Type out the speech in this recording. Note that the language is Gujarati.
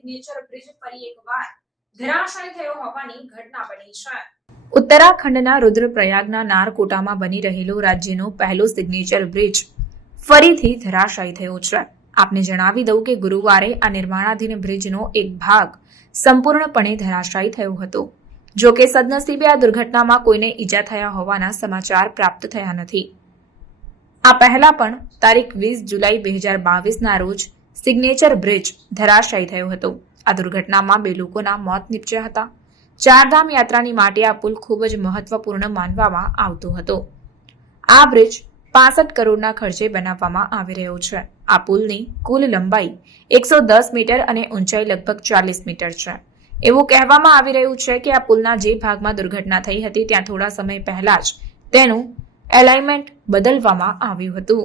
સિગ્નેચર બ્રિજ ફરી એકવાર ધરાશાયી થયો હોવાની ઘટના બની છે। ઉત્તરાખંડના રુદ્રપ્રયાગના નારકોટામાં બની રહેલો રાજ્યનો પહેલો સિગ્નેચર બ્રિજ ફરીથી ધરાશાયી થયો છે। આપને જણાવી દઉં કે ગુરુવારે આ નિર્માણાધીન બ્રિજનો એક ભાગ સંપૂર્ણપણે ધરાશાયી થયો હતો। જો કે સદનસીબે આ દુર્ઘટનામાં કોઈને ઈજા થયા હોવાના સમાચાર પ્રાપ્ત થયા નથી। આ પહેલા પણ તારીખ 20 જુલાઈ 2022ના રોજ સિગ્નેચર બ્રિજ ધરાશાયી થયો હતો। આ દુર્ઘટનામાં 2 લોકોના મોત નીપજ્યા હતા। ચારધામ યાત્રાની માટે આ પુલ ખૂબ જ મહત્વપૂર્ણ માનવામાં આવતો હતો। આ બ્રિજ 65 કરોડના ખર્ચે બનાવવામાં આવી રહ્યો છે। આ પુલની કુલ લંબાઈ 110 મીટર અને ઊંચાઈ લગભગ 40 મીટર છે। એવું કહેવામાં આવી રહ્યું છે કે આ પુલના જે ભાગમાં દુર્ઘટના થઈ હતી ત્યાં થોડા સમય પહેલા જ તેનું એલાઇનમેન્ટ બદલવામાં આવ્યું હતું।